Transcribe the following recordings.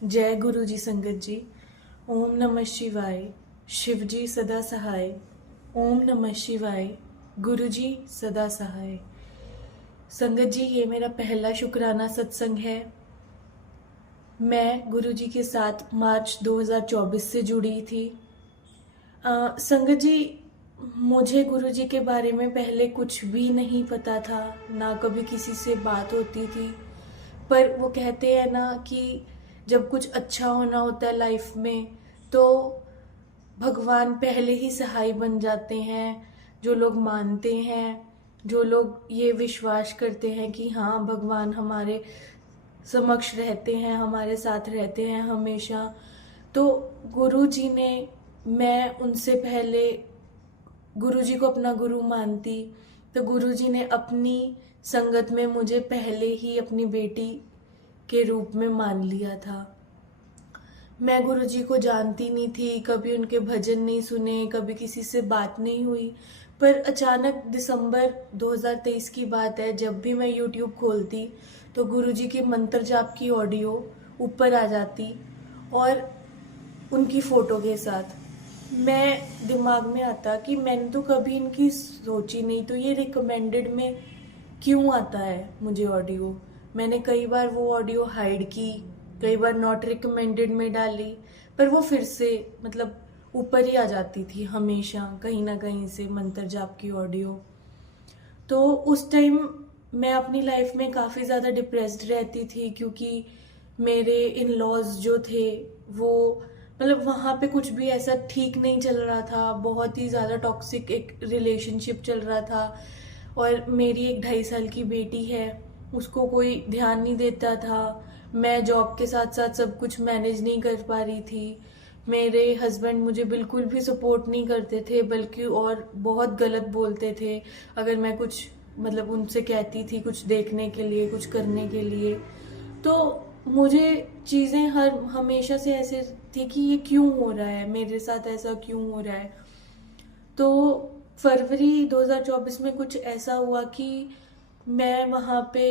जय गुरु जी संगत जी। ओम नमः शिवाय। शिव जी सदा सहाय। ओम नमः शिवाय। गुरु जी सदा सहाय। संगत जी, ये मेरा पहला शुक्राना सत्संग है। मैं गुरु जी के साथ मार्च 2024 से जुड़ी थी। संगत जी, मुझे गुरु जी के बारे में पहले कुछ भी नहीं पता था, ना कभी किसी से बात होती थी। पर वो कहते हैं ना कि जब कुछ अच्छा होना होता है लाइफ में, तो भगवान पहले ही सहाय बन जाते हैं। जो लोग मानते हैं, जो लोग ये विश्वास करते हैं कि हाँ, भगवान हमारे समक्ष रहते हैं, हमारे साथ रहते हैं हमेशा। तो गुरु जी ने, मैं उनसे पहले गुरु जी को अपना गुरु मानती, तो गुरु जी ने अपनी संगत में मुझे पहले ही अपनी बेटी के रूप में मान लिया था। मैं गुरु जी को जानती नहीं थी, कभी उनके भजन नहीं सुने, कभी किसी से बात नहीं हुई। पर अचानक दिसंबर 2023 की बात है, जब भी मैं यूट्यूब खोलती तो गुरु जी की मंत्र जाप की ऑडियो ऊपर आ जाती, और उनकी फोटो के साथ। मैं दिमाग में आता कि मैंने तो कभी इनकी सोची नहीं, तो ये रिकमेंडेड में क्यों आता है मुझे ऑडियो। मैंने कई बार वो ऑडियो हाइड की, कई बार नॉट रिकमेंडेड में डाली, पर वो फिर से मतलब ऊपर ही आ जाती थी हमेशा, कहीं ना कहीं से मंत्र जाप की ऑडियो। तो उस टाइम मैं अपनी लाइफ में काफ़ी ज़्यादा डिप्रेस्ड रहती थी, क्योंकि मेरे इन लॉज जो थे वो, मतलब वहाँ पे कुछ भी ऐसा ठीक नहीं चल रहा था। बहुत ही ज़्यादा टॉक्सिक एक रिलेशनशिप चल रहा था। और मेरी एक 2.5 साल की बेटी है, उसको कोई ध्यान नहीं देता था। मैं जॉब के साथ साथ सब कुछ मैनेज नहीं कर पा रही थी। मेरे हस्बैंड मुझे बिल्कुल भी सपोर्ट नहीं करते थे, बल्कि और बहुत गलत बोलते थे अगर मैं कुछ मतलब उनसे कहती थी कुछ देखने के लिए, कुछ करने के लिए। तो मुझे चीज़ें हर हमेशा से ऐसे थी कि ये क्यों हो रहा है मेरे साथ, ऐसा क्यों हो रहा है। तो फरवरी 2024 में कुछ ऐसा हुआ कि मैं वहाँ पे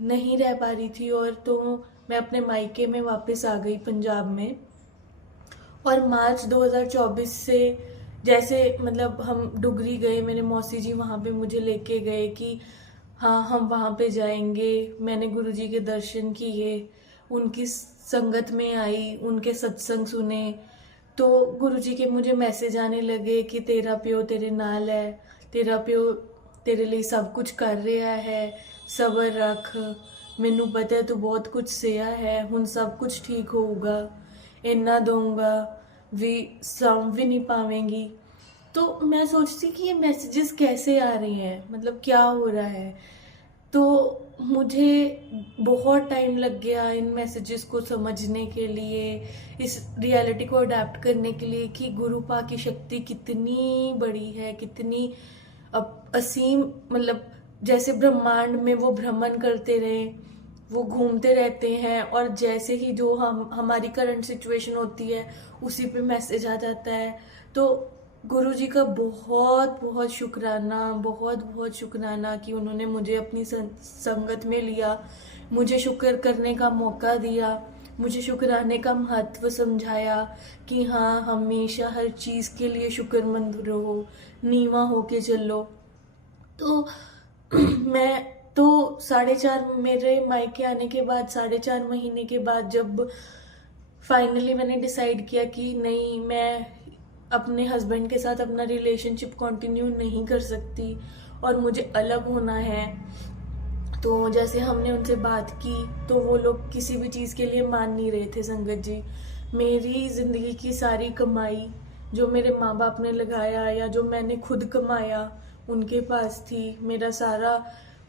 नहीं रह पा रही थी, और तो मैं अपने मायके में वापस आ गई पंजाब में। और मार्च 2024 से जैसे मतलब हम डुगरी गए, मेरे मौसी जी वहाँ पे मुझे लेके गए कि हाँ, हम वहाँ पे जाएंगे। मैंने गुरुजी के दर्शन किए, उनकी संगत में आई, उनके सत्संग सुने। तो गुरुजी के मुझे मैसेज आने लगे कि तेरा प्यो तेरे नाल है, तेरा प्यो तेरे लिए सब कुछ कर रहा है, सबर रख, मैनू पता है तू बहुत कुछ सहा है, हुण सब कुछ ठीक होगा, इन्ना दूंगा भी, साम भी नहीं पावेंगी। तो मैं सोचती कि ये मैसेजेस कैसे आ रहे हैं, मतलब क्या हो रहा है। तो मुझे बहुत टाइम लग गया इन मैसेजेस को समझने के लिए, इस रियलिटी को अडेप्ट करने के लिए कि गुरुपा की शक्ति कितनी बड़ी है, कितनी असीम। मतलब जैसे ब्रह्मांड में वो भ्रमण करते रहे, वो घूमते रहते हैं, और जैसे ही जो हम हमारी करंट सिचुएशन होती है उसी पे मैसेज आ जाता है। तो गुरु जी का बहुत बहुत शुक्राना, बहुत बहुत शुक्राना कि उन्होंने मुझे अपनी संगत में लिया, मुझे शुक्र करने का मौका दिया, मुझे शुक्राने का महत्व समझाया कि हाँ, हमेशा हर चीज़ के लिए शुक्रमंद रहो, नीवा होके चलो। तो मैं तो 4.5 मेरे मायके आने के बाद 4.5 महीने के बाद जब फाइनली मैंने डिसाइड किया कि नहीं, मैं अपने हस्बैंड के साथ अपना रिलेशनशिप कंटिन्यू नहीं कर सकती और मुझे अलग होना है। तो जैसे हमने उनसे बात की, तो वो लोग किसी भी चीज़ के लिए मान नहीं रहे थे संगत जी। मेरी ज़िंदगी की सारी कमाई जो मेरे माँ बाप ने लगाया या जो मैंने खुद कमाया उनके पास थी। मेरा सारा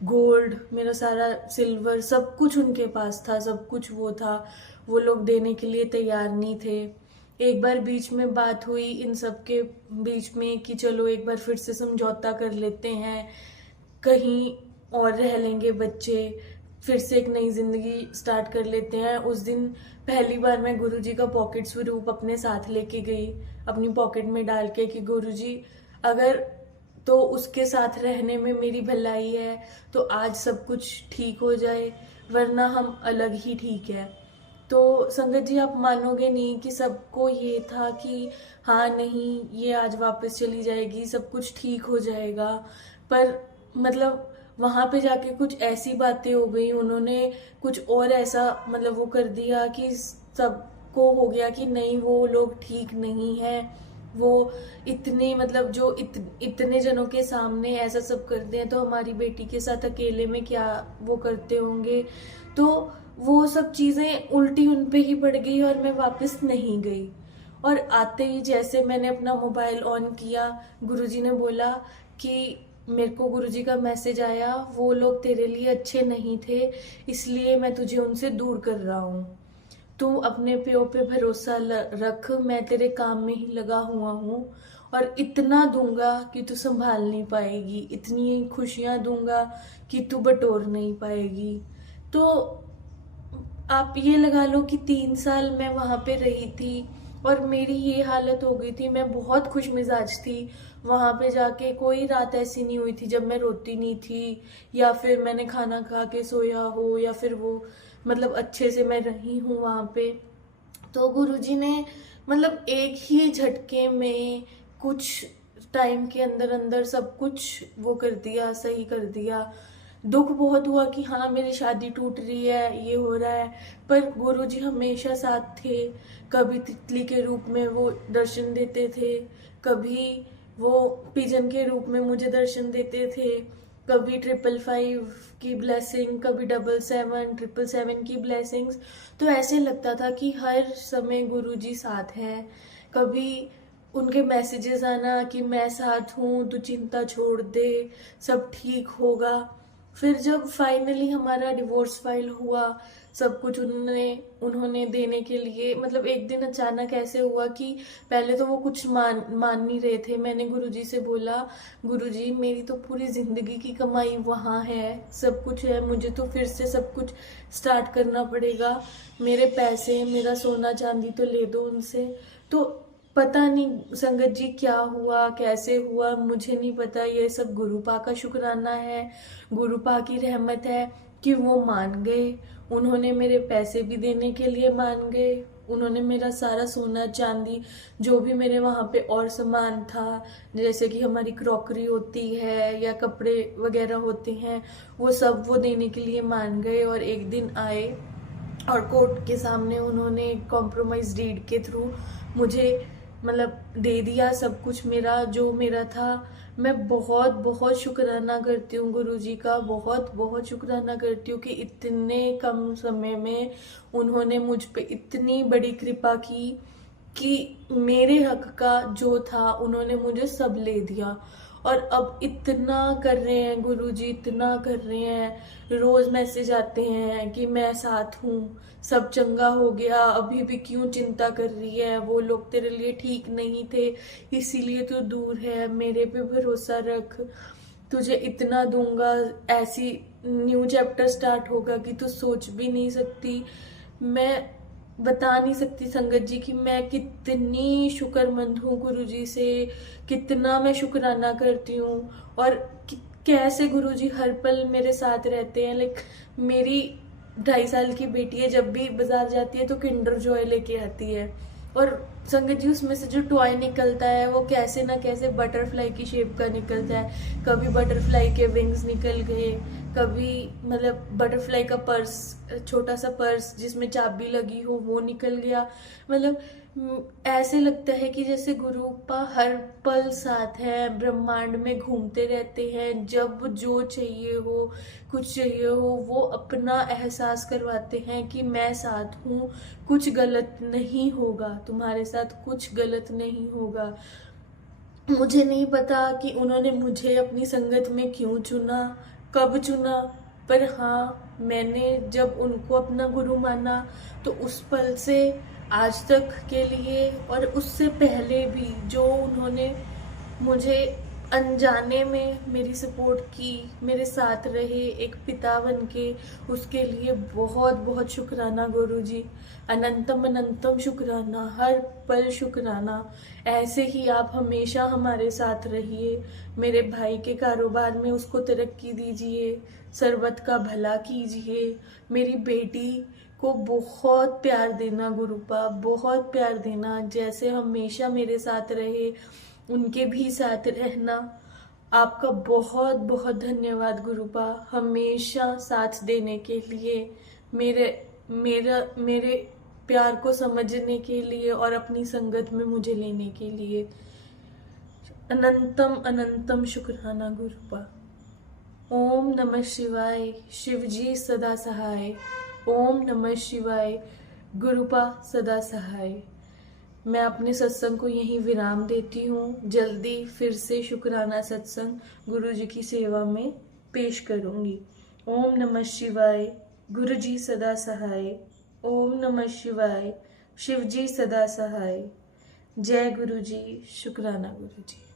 गोल्ड, मेरा सारा सिल्वर, सब कुछ उनके पास था, सब कुछ वो था। वो लोग देने के लिए तैयार नहीं थे। एक बार बीच में बात हुई इन सब के बीच में कि चलो एक बार फिर से समझौता कर लेते हैं, कहीं और रह लेंगे बच्चे, फिर से एक नई जिंदगी स्टार्ट कर लेते हैं। उस दिन पहली बार मैं गुरुजी का पॉकेट स्वरूप अपने साथ लेके गई, अपनी पॉकेट में डाल के कि गुरुजी अगर तो उसके साथ रहने में मेरी भलाई है तो आज सब कुछ ठीक हो जाए, वरना हम अलग ही ठीक है। तो संगत जी आप मानोगे नहीं कि सबको ये था कि हाँ नहीं ये आज वापस चली जाएगी, सब कुछ ठीक हो जाएगा। पर मतलब वहां पे जाके कुछ ऐसी बातें हो गई, उन्होंने कुछ और ऐसा मतलब वो कर दिया कि सबको हो गया कि नहीं वो लोग ठीक नहीं है। वो इतने मतलब जो इतने जनों के सामने ऐसा सब करते हैं, तो हमारी बेटी के साथ अकेले में क्या वो करते होंगे। तो वो सब चीजें उल्टी उन पे ही पड़ गई और मैं वापस नहीं गई। और आते ही जैसे मैंने अपना मोबाइल ऑन किया, गुरुजी ने बोला कि मेरे को गुरुजी का मैसेज आया, वो लोग तेरे लिए अच्छे नहीं थे, इसलिए मैं तुझे उनसे दूर कर रहा हूँ। तू अपने प्यो पे भरोसा रख, मैं तेरे काम में ही लगा हुआ हूँ और इतना दूंगा कि तू संभाल नहीं पाएगी, इतनी खुशियां दूंगा कि तू बटोर नहीं पाएगी। तो आप ये लगा लो कि 3 साल मैं वहां पे रही थी और मेरी ये हालत हो गई थी। मैं बहुत खुश मिजाज थी वहां पे जाके, कोई रात ऐसी नहीं हुई थी जब मैं रोती नहीं थी या फिर मैंने खाना खा के सोया हो या फिर वो मतलब अच्छे से मैं रही हूँ वहां पे। तो गुरुजी ने मतलब एक ही झटके में कुछ टाइम के अंदर अंदर सब कुछ वो कर दिया, सही कर दिया। दुख बहुत हुआ कि हाँ मेरी शादी टूट रही है, ये हो रहा है, पर गुरुजी हमेशा साथ थे। कभी तितली के रूप में वो दर्शन देते थे, कभी वो पिजन के रूप में मुझे दर्शन देते थे, कभी 555 की ब्लेसिंग, कभी 777 777 की ब्लेसिंग्स। तो ऐसे लगता था कि हर समय गुरुजी साथ हैं। कभी उनके मैसेजेस आना कि मैं साथ हूँ, तू चिंता छोड़ दे, सब ठीक होगा। फिर जब फाइनली हमारा डिवोर्स फाइल हुआ, सब कुछ उन्होंने देने के लिए मतलब एक दिन अचानक ऐसे हुआ कि पहले तो वो कुछ मान नहीं रहे थे। मैंने गुरुजी से बोला, गुरुजी मेरी तो पूरी जिंदगी की कमाई वहाँ है, सब कुछ है, मुझे तो फिर से सब कुछ स्टार्ट करना पड़ेगा। मेरे पैसे, मेरा सोना चांदी तो ले दो उनसे। तो पता नहीं संगत जी क्या हुआ, कैसे हुआ, मुझे नहीं पता। ये सब गुरुपा का शुक्राना है, गुरुपा की रहमत है कि वो मान गए। उन्होंने मेरे पैसे भी देने के लिए मान गए, उन्होंने मेरा सारा सोना चांदी जो भी मेरे वहां पे और सामान था, जैसे कि हमारी क्रॉकरी होती है या कपड़े वगैरह होते हैं, वो सब वो देने के लिए मान गए। और एक दिन आए और कोर्ट के सामने उन्होंने कॉम्प्रोमाइज डीड के थ्रू मुझे मतलब दे दिया सब कुछ, मेरा जो मेरा था। मैं बहुत बहुत शुक्राना करती हूँ गुरुजी का, बहुत बहुत शुक्राना करती हूँ कि इतने कम समय में उन्होंने मुझ पे इतनी बड़ी कृपा की कि मेरे हक का जो था उन्होंने मुझे सब ले दिया। और अब इतना कर रहे हैं गुरुजी, इतना कर रहे हैं, रोज मैसेज आते हैं कि मैं साथ हूँ, सब चंगा हो गया, अभी भी क्यों चिंता कर रही है, वो लोग तेरे लिए ठीक नहीं थे इसीलिए तू दूर है, मेरे पे भरोसा रख, तुझे इतना दूंगा, ऐसी न्यू चैप्टर स्टार्ट होगा कि तू सोच भी नहीं सकती। मैं बता नहीं सकती संगत जी कि मैं कितनी शुक्रमंद हूँ गुरुजी से, कितना मैं शुक्राना करती हूँ। और कैसे गुरुजी हर पल मेरे साथ रहते हैं। लाइक मेरी 2.5 साल की बेटी है, जब भी बाजार जाती है तो किंडर जॉय लेके आती है, और संगत जी उसमें से जो टॉय निकलता है वो कैसे ना कैसे बटरफ्लाई की शेप का निकलता है। कभी बटरफ्लाई के विंग्स निकल गए, कभी मतलब बटरफ्लाई का पर्स, छोटा सा पर्स जिसमें चाबी लगी हो वो निकल गया। मतलब ऐसे लगता है कि जैसे गुरुपा हर पल साथ है, ब्रह्मांड में घूमते रहते हैं, जब जो चाहिए हो, कुछ चाहिए हो, वो अपना एहसास करवाते हैं कि मैं साथ हूँ, कुछ गलत नहीं होगा, तुम्हारे साथ कुछ गलत नहीं होगा। मुझे नहीं पता कि उन्होंने मुझे अपनी संगत में क्यों चुना, कब चुना, पर हाँ मैंने जब उनको अपना गुरु माना तो उस पल से आज तक के लिए और उससे पहले भी जो उन्होंने मुझे अनजाने में मेरी सपोर्ट की, मेरे साथ रहे एक पिता बन के, उसके लिए बहुत बहुत शुक्राना गुरुजी। अनंतम अनंतम शुक्राना, हर पल शुक्राना। ऐसे ही आप हमेशा हमारे साथ रहिए। मेरे भाई के कारोबार में उसको तरक्की दीजिए, सर्वत का भला कीजिए। मेरी बेटी को बहुत प्यार देना गुरुपा, बहुत प्यार देना। जैसे हमेशा मेरे साथ रहे, उनके भी साथ रहना। आपका बहुत बहुत धन्यवाद गुरुपा, हमेशा साथ देने के लिए, मेरे प्यार को समझने के लिए और अपनी संगत में मुझे लेने के लिए। अनंतम अनंतम शुक्राना गुरुपा। ओम नमः शिवाय। शिवजी सदा सहाय। ओम नमः शिवाय। गुरुपा सदा सहाय। मैं अपने सत्संग को यहीं विराम देती हूँ। जल्दी फिर से शुक्राना सत्संग गुरु जी की सेवा में पेश करूँगी। ओम नमः शिवाय। गुरु जी सदा सहाय। ओम नमः शिवाय। शिव जी सदा सहाय। जय गुरु जी। शुक्राना गुरु जी।